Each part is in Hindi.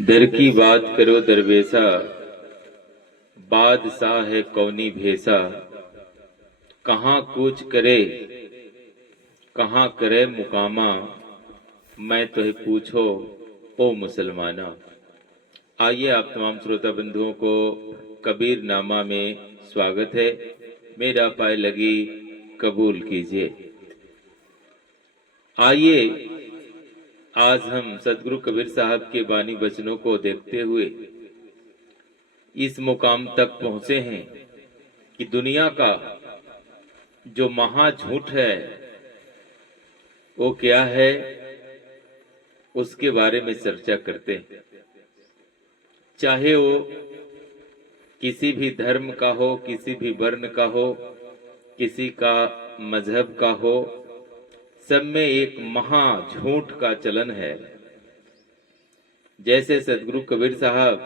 दर की बात करो दरवेशा, बादशाह है कौनी भेसा। कहाँ कूच करे, कहाँ करे मुकामा। मैं तो पूछो ओ मुसलमाना। आइए आप तमाम श्रोता बंधुओं को कबीर नामा में स्वागत है। मेरा पाए लगी कबूल कीजिए। आइए आज हम सदगुरु कबीर साहब के बानी वचनों को देखते हुए इस मुकाम तक पहुंचे हैं कि दुनिया का जो महा झूठ है वो क्या है, उसके बारे में चर्चा करते हैं। चाहे वो किसी भी धर्म का हो, किसी भी वर्ण का हो, किसी का मजहब का हो, सब में एक महा झूठ का चलन है। जैसे सदगुरु कबीर साहब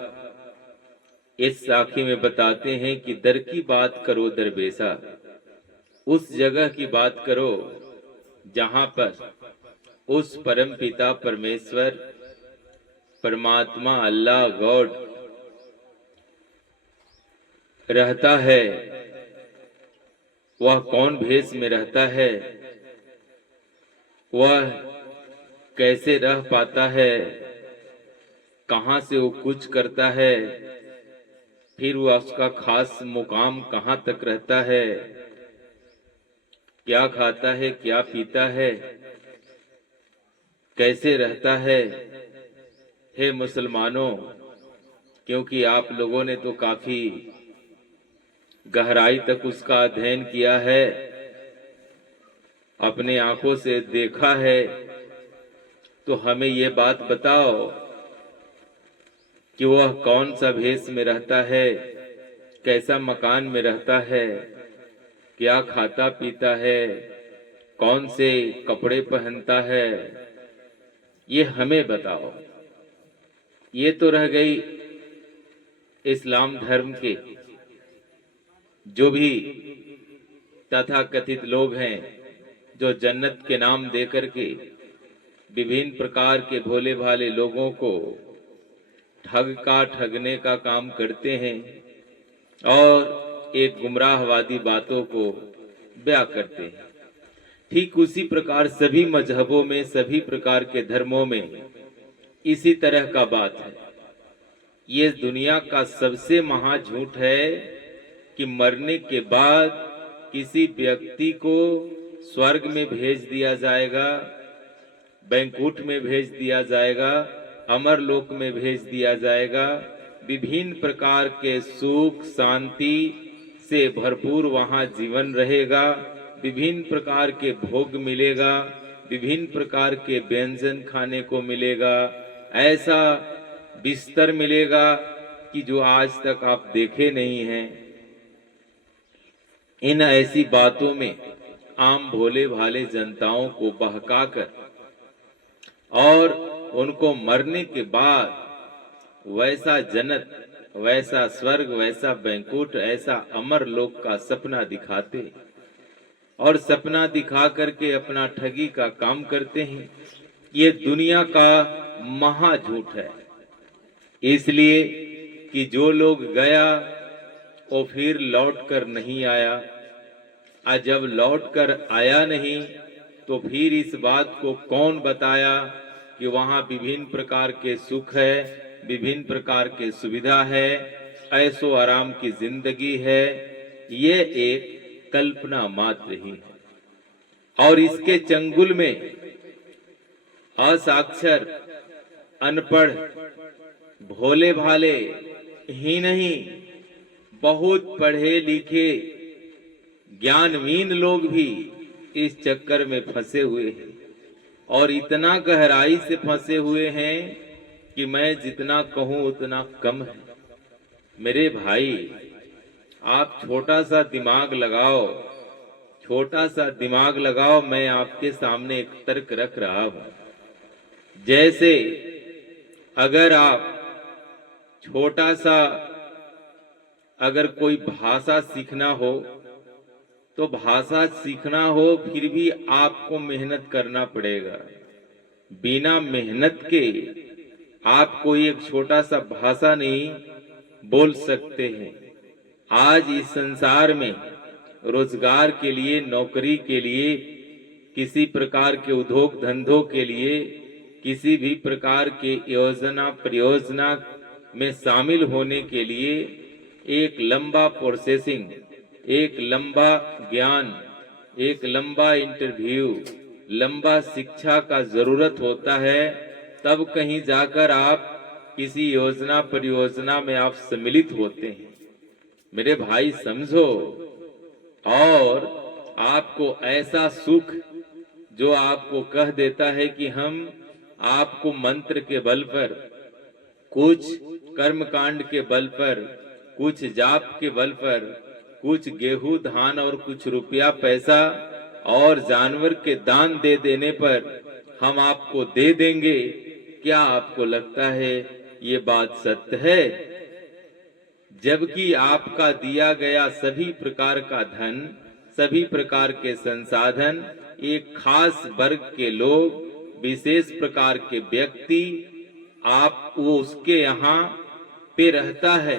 इस साखी में बताते हैं कि दर की बात करो दरवेशा, उस जगह की बात करो जहां पर उस परम पिता परमेश्वर परमात्मा अल्लाह गॉड रहता है। वह कौन भेष में रहता है, वह कैसे रह पाता है, कहां से वो कुछ करता है, फिर वह उसका खास मुकाम कहां तक रहता है, क्या खाता है, क्या पीता है, कैसे रहता है। हे मुसलमानों, क्योंकि आप लोगों ने तो काफी गहराई तक उसका अध्ययन किया है, अपने आंखों से देखा है, तो हमें ये बात बताओ कि वह कौन सा भेष में रहता है, कैसा मकान में रहता है, क्या खाता पीता है, कौन से कपड़े पहनता है, ये हमें बताओ। ये तो रह गई इस्लाम धर्म के जो भी तथाकथित लोग हैं, जो जन्नत के नाम देकर के विभिन्न प्रकार के भोले भाले लोगों को ठगने का काम करते हैं और एक गुमराहवादी बातों को बयां करते हैं। ठीक उसी प्रकार सभी मजहबों में, सभी प्रकार के धर्मों में इसी तरह का बात है। ये दुनिया का सबसे महा झूठ है कि मरने के बाद किसी व्यक्ति को स्वर्ग में भेज दिया जाएगा, बैकुंठ में भेज दिया जाएगा, अमर लोक में भेज दिया जाएगा, विभिन्न प्रकार के सुख शांति से भरपूर वहां जीवन रहेगा, विभिन्न प्रकार के भोग मिलेगा, विभिन्न प्रकार के व्यंजन खाने को मिलेगा, ऐसा बिस्तर मिलेगा कि जो आज तक आप देखे नहीं हैं। इन ऐसी बातों में आम भोले भाले जनताओं को बहकाकर और उनको मरने के बाद वैसा जन्नत, वैसा स्वर्ग, वैसा बैंकुट, ऐसा अमर लोक का सपना दिखाते और सपना दिखा करके अपना ठगी का काम करते हैं। ये दुनिया का महा झूठ है। इसलिए कि जो लोग गया वो फिर लौट कर नहीं आया, और जब लौट कर आया नहीं तो फिर इस बात को कौन बताया कि वहां विभिन्न प्रकार के सुख है, विभिन्न प्रकार के सुविधा है, ऐसो आराम की जिंदगी है। ये एक कल्पना मात्र ही है और इसके चंगुल में असाक्षर, अनपढ़, भोले भाले ही नहीं, बहुत पढ़े लिखे ज्ञानहीन लोग भी इस चक्कर में फंसे हुए हैं और इतना गहराई से फंसे हुए हैं कि मैं जितना कहूं उतना कम है। मेरे भाई, आप छोटा सा दिमाग लगाओ, छोटा सा दिमाग लगाओ। मैं आपके सामने एक तर्क रख रहा हूं। जैसे अगर आप छोटा सा, अगर कोई भाषा सीखना हो तो भाषा सीखना हो फिर भी आपको मेहनत करना पड़ेगा। बिना मेहनत के आप कोई एक छोटा सा भाषा नहीं बोल सकते हैं। आज इस संसार में रोजगार के लिए, नौकरी के लिए, किसी प्रकार के उद्योग धंधों के लिए, किसी भी प्रकार के योजना परियोजना में शामिल होने के लिए एक लंबा प्रोसेसिंग, एक लंबा ज्ञान, एक लंबा इंटरव्यू, लंबा शिक्षा का जरूरत होता है। तब कहीं जाकर आप किसी योजना परियोजना में आप सम्मिलित होते हैं। मेरे भाई समझो, और आपको ऐसा सुख जो आपको कह देता है कि हम आपको मंत्र के बल पर, कुछ कर्मकांड के बल पर, कुछ जाप के बल पर, कुछ गेहूं धान और कुछ रुपया पैसा और जानवर के दान दे देने पर हम आपको दे देंगे। क्या आपको लगता है ये बात सत्य है? जबकि आपका दिया गया सभी प्रकार का धन, सभी प्रकार के संसाधन एक खास वर्ग के लोग, विशेष प्रकार के व्यक्ति, आप वो उसके यहाँ पे रहता है।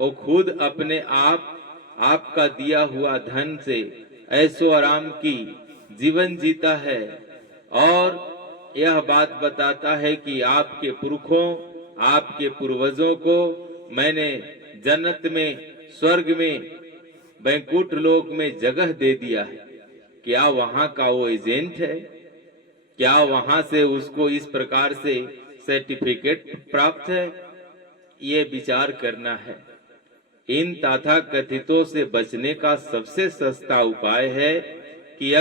वो खुद अपने आप आपका दिया हुआ धन से ऐशो आराम की जीवन जीता है, और यह बात बताता है कि आपके पुरखों, आपके पूर्वजों को मैंने जन्नत में, स्वर्ग में, वैकुंठ लोक में जगह दे दिया है। क्या वहां का वो एजेंट है? क्या वहां से उसको इस प्रकार से सर्टिफिकेट प्राप्त है? ये विचार करना है। इन तथाकथितों से बचने का सबसे सस्ता उपाय है कि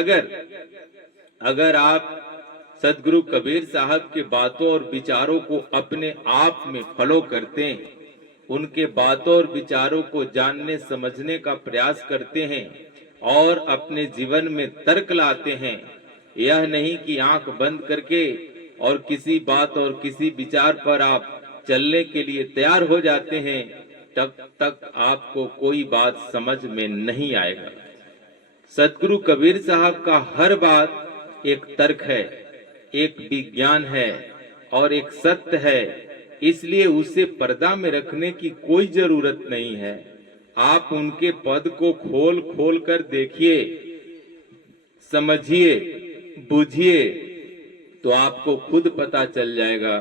अगर आप सदगुरु कबीर साहब के बातों और विचारों को अपने आप में फॉलो करते हैं, उनके बातों और विचारों को जानने समझने का प्रयास करते हैं और अपने जीवन में तर्क लाते हैं, यह नहीं कि आंख बंद करके और किसी बात और किसी विचार पर आप चलने के लिए तैयार हो जाते हैं, तब तक आपको कोई बात समझ में नहीं आएगा। सदगुरु कबीर साहब का हर बात एक तर्क है, एक विज्ञान है और एक सत्य है, इसलिए उसे पर्दा में रखने की कोई जरूरत नहीं है। आप उनके पद को खोल खोल कर देखिए, समझिए, बुझिए, तो आपको खुद पता चल जाएगा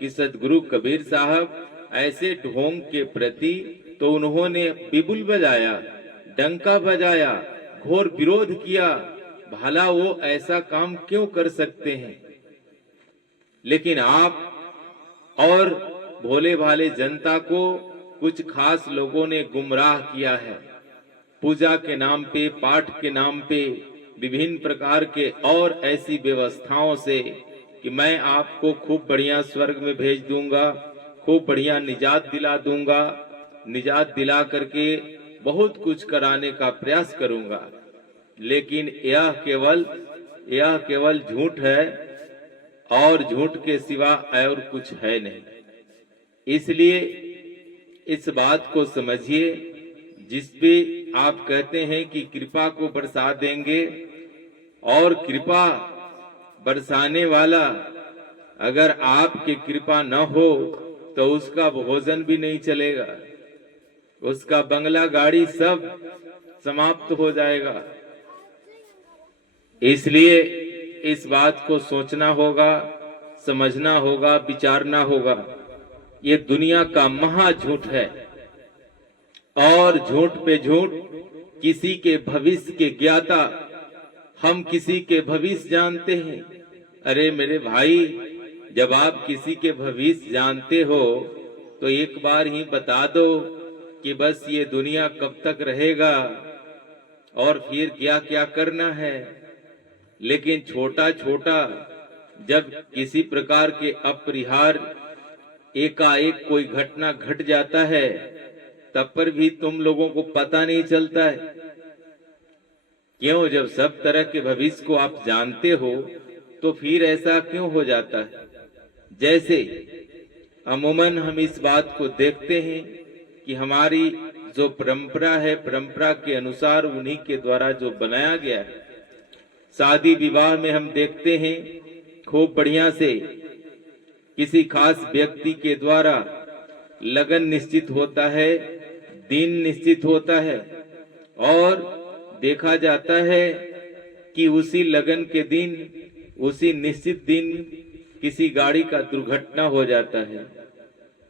कि सदगुरु कबीर साहब ऐसे ढोंग के प्रति तो उन्होंने बिगुल बजाया, डंका बजाया, घोर विरोध किया। भला वो ऐसा काम क्यों कर सकते हैं? लेकिन आप और भोले भाले जनता को कुछ खास लोगों ने गुमराह किया है। पूजा के नाम पे, पाठ के नाम पे, विभिन्न प्रकार के और ऐसी व्यवस्थाओं से कि मैं आपको खूब बढ़िया स्वर्ग में भेज दूंगा, खूब बढ़िया निजात दिला दूंगा, निजात दिला करके बहुत कुछ कराने का प्रयास करूंगा। लेकिन यह केवल झूठ है और झूठ के सिवा और कुछ है नहीं। इसलिए इस बात को समझिए, जिस पे आप कहते हैं कि कृपा को बरसा देंगे, और कृपा बरसाने वाला अगर आपकी कृपा न हो तो उसका भोजन भी नहीं चलेगा, उसका बंगला गाड़ी सब समाप्त हो जाएगा। इसलिए इस बात को सोचना होगा, समझना होगा, विचारना होगा। ये दुनिया का महा झूठ है, और झूठ पे झूठ, किसी के भविष्य के ज्ञाता, हम किसी के भविष्य जानते हैं। अरे मेरे भाई, जब आप किसी के भविष्य जानते हो तो एक बार ही बता दो कि बस ये दुनिया कब तक रहेगा और फिर क्या क्या करना है। लेकिन छोटा छोटा जब किसी प्रकार के अपरिहार्य एकाएक कोई घटना घट जाता है, तब पर भी तुम लोगों को पता नहीं चलता है। क्यों? जब सब तरह के भविष्य को आप जानते हो तो फिर ऐसा क्यों हो जाता है? जैसे अमूमन हम इस बात को देखते हैं कि हमारी जो परंपरा है, परंपरा के अनुसार उन्हीं के द्वारा जो बनाया गया है, शादी विवाह में हम देखते हैं खूब बढ़िया से किसी खास व्यक्ति के द्वारा लगन निश्चित होता है, दिन निश्चित होता है और देखा जाता है कि उसी लगन के दिन, उसी निश्चित दिन किसी गाड़ी का दुर्घटना हो जाता है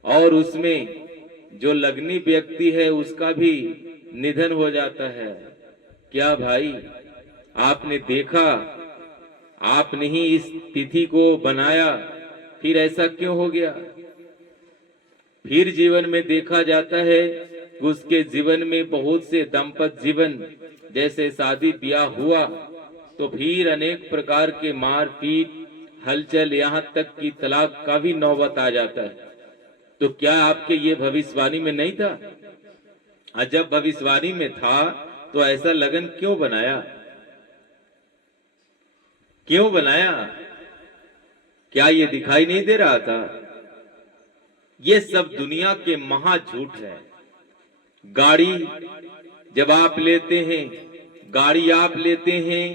और उसमें जो लगनी व्यक्ति है उसका भी निधन हो जाता है। क्या भाई, आपने देखा, आपने ही इस तिथि को बनाया, फिर ऐसा क्यों हो गया? फिर जीवन में देखा जाता है कि उसके जीवन में बहुत से दाम्पत्य जीवन, जैसे शादी ब्याह हुआ तो फिर अनेक प्रकार के मारपीट, हलचल, यहाँ तक कि तलाक का भी नौबत आ जाता है। तो क्या आपके ये भविष्यवाणी में नहीं था? जब भविष्यवाणी में था तो ऐसा लगन क्यों बनाया? क्यों बनाया? क्या ये दिखाई नहीं दे रहा था? ये सब दुनिया के महा झूठ है। गाड़ी जब आप लेते हैं, गाड़ी आप लेते हैं,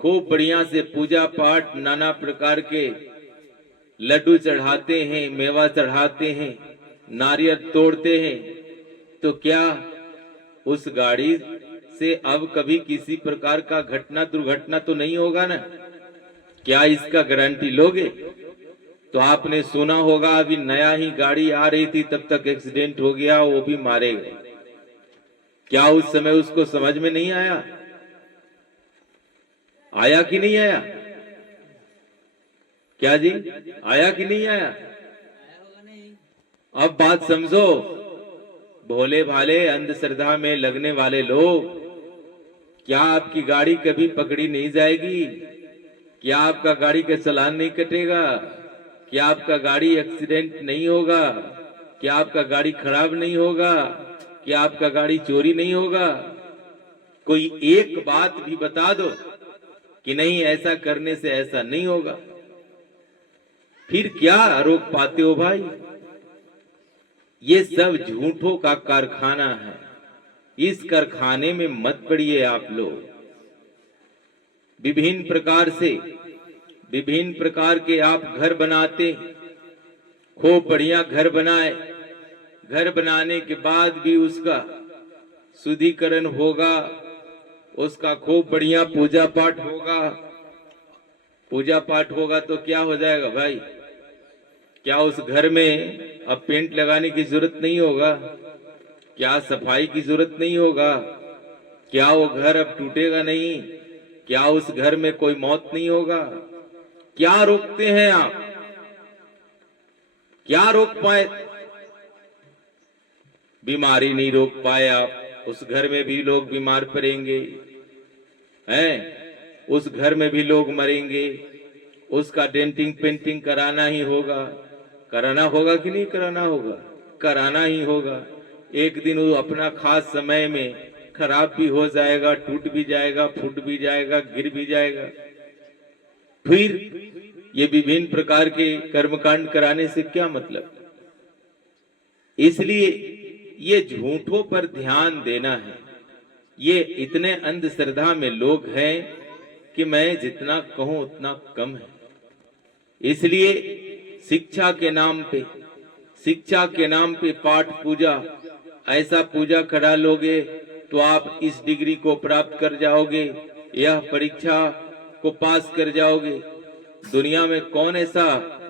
खूब बढ़िया से पूजा पाठ, नाना प्रकार के लड्डू चढ़ाते हैं, मेवा चढ़ाते हैं, नारियल तोड़ते हैं, तो क्या उस गाड़ी से अब कभी किसी प्रकार का घटना दुर्घटना तो नहीं होगा ना? क्या इसका गारंटी लोगे? तो आपने सुना होगा अभी नया ही गाड़ी आ रही थी, तब तक एक्सीडेंट हो गया, वो भी मारे गए। क्या उस समय उसको समझ में नहीं आया? आया कि नहीं आया? क्या जी, आया कि नहीं आया? अब बात समझो। भोले भाले अंधश्रद्धा में लगने वाले लोग, क्या आपकी गाड़ी कभी पकड़ी नहीं जाएगी? क्या आपका गाड़ी का चालान नहीं कटेगा? क्या आपका गाड़ी एक्सीडेंट नहीं होगा? क्या आपका गाड़ी खराब नहीं होगा? क्या आपका गाड़ी चोरी नहीं होगा? कोई एक बात भी बता दो कि नहीं, ऐसा करने से ऐसा नहीं होगा। फिर क्या रोक पाते हो भाई? ये सब झूठों का कारखाना है। इस कारखाने में मत पड़िए आप लोग। विभिन्न प्रकार से, विभिन्न प्रकार के आप घर बनाते, खूब बढ़िया घर बनाए, घर बनाने के बाद भी उसका शुद्धिकरण होगा, उसका खूब बढ़िया पूजा पाठ होगा। पूजा पाठ होगा तो क्या हो जाएगा भाई? क्या उस घर में अब पेंट लगाने की जरूरत नहीं होगा? क्या सफाई की जरूरत नहीं होगा? क्या वो घर अब टूटेगा नहीं? क्या उस घर में कोई मौत नहीं होगा? क्या रोकते हैं आप? क्या रोक पाए? बीमारी नहीं रोक पाए आप। उस घर में भी लोग बीमार पड़ेंगे, हैं? उस घर में भी लोग मरेंगे। उसका डेंटिंग पेंटिंग कराना ही होगा। कराना होगा कि नहीं कराना होगा? कराना ही होगा। एक दिन वो अपना खास समय में खराब भी हो जाएगा, टूट भी जाएगा, फूट भी जाएगा, गिर भी जाएगा। फिर ये विभिन्न प्रकार के कर्मकांड कराने से क्या मतलब? इसलिए ये झूठों पर ध्यान देना है। ये इतने अंधश्रद्धा में लोग हैं कि मैं जितना कहूं उतना कम है। इसलिए शिक्षा के नाम पे, शिक्षा के नाम पे पाठ पूजा, ऐसा पूजा करा लोगे तो आप इस डिग्री को प्राप्त कर जाओगे, यह परीक्षा को पास कर जाओगे। दुनिया में कौन ऐसा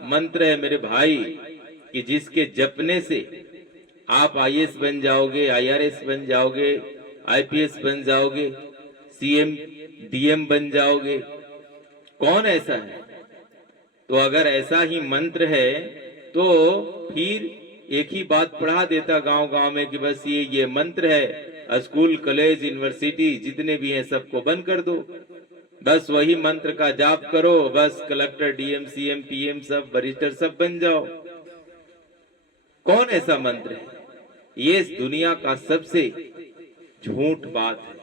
मंत्र है मेरे भाई कि जिसके जपने से आप आईएएस बन जाओगे, आईआरएस बन जाओगे, आईपीएस बन जाओगे, सीएम डीएम बन जाओगे? कौन ऐसा है? तो अगर ऐसा ही मंत्र है तो फिर एक ही बात पढ़ा देता गांव गांव में कि बस ये मंत्र है, स्कूल कॉलेज यूनिवर्सिटी जितने भी हैं सबको बंद कर दो, बस वही मंत्र का जाप करो, बस कलेक्टर डीएम सीएम पीएम सब वरिष्ठ सब बन जाओ। कौन ऐसा मंत्र है? ये इस दुनिया का सबसे झूठ बात है।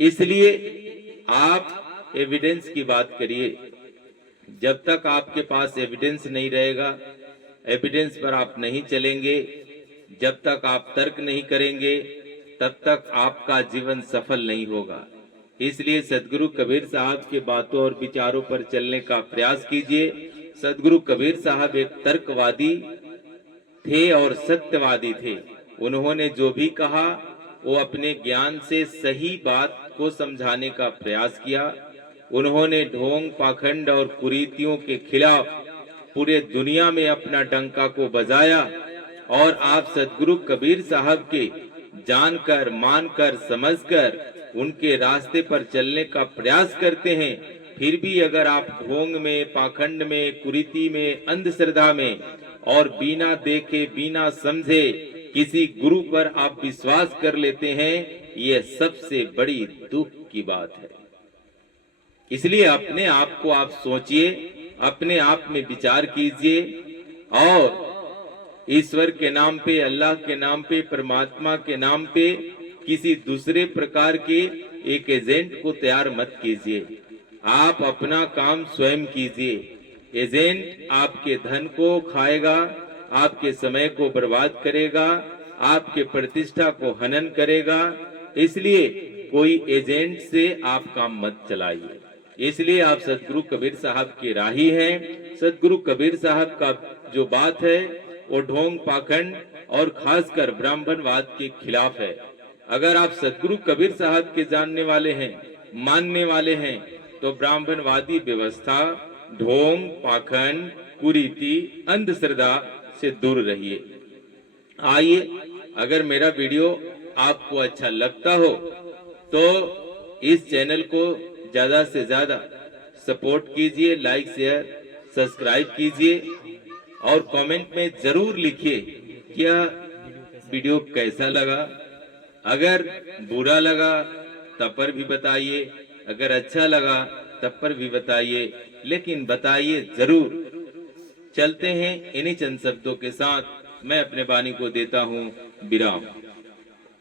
इसलिए आप एविडेंस की बात करिए। जब तक आपके पास एविडेंस नहीं रहेगा, एविडेंस पर आप नहीं चलेंगे, जब तक आप तर्क नहीं करेंगे, तब तक आपका जीवन सफल नहीं होगा। इसलिए सदगुरु कबीर साहब के बातों और विचारों पर चलने का प्रयास कीजिए। सदगुरु कबीर साहब एक तर्कवादी थे और सत्यवादी थे। उन्होंने जो भी कहा वो अपने ज्ञान से सही बात को समझाने का प्रयास किया। उन्होंने ढोंग, पाखंड और कुरीतियों के खिलाफ पूरे दुनिया में अपना डंका को बजाया। और आप सदगुरु कबीर साहब के जानकर, मानकर, समझकर उनके रास्ते पर चलने का प्रयास करते हैं, फिर भी अगर आप ढोंग में, पाखंड में, कुरीति में, अंधश्रद्धा में और बिना देखे, बिना समझे किसी गुरु पर आप विश्वास कर लेते हैं, यह सबसे बड़ी दुख की बात है। इसलिए अपने आप को आप सोचिए, अपने आप में विचार कीजिए और ईश्वर के नाम पे, अल्लाह के नाम पे, परमात्मा के नाम पे किसी दूसरे प्रकार के एक एजेंट को तैयार मत कीजिए। आप अपना काम स्वयं कीजिए। एजेंट आपके धन को खाएगा, आपके समय को बर्बाद करेगा, आपके प्रतिष्ठा को हनन करेगा। इसलिए कोई एजेंट से आप काम मत चलाइए। इसलिए आप सदगुरु कबीर साहब के राही हैं। सदगुरु कबीर साहब का जो बात है वो ढोंग, पाखंड और खासकर ब्राह्मणवाद के खिलाफ है। अगर आप सदगुरु कबीर साहब के जानने वाले हैं, मानने वाले हैं, तो ब्राह्मणवादी व्यवस्था, ढोंग, पाखंड, कुरीति, अंधश्रद्धा से दूर रहिए। आइए, अगर मेरा वीडियो आपको अच्छा लगता हो तो इस चैनल को ज्यादा से ज्यादा सपोर्ट कीजिए, लाइक, शेयर, सब्सक्राइब कीजिए और कमेंट में जरूर लिखिए कि यह वीडियो कैसा लगा। अगर बुरा लगा तब पर भी बताइए, अगर अच्छा लगा तब पर भी बताइए, लेकिन बताइए जरूर। चलते हैं इन्हीं चंद शब्दों के साथ मैं अपने वाणी को देता हूं विराम।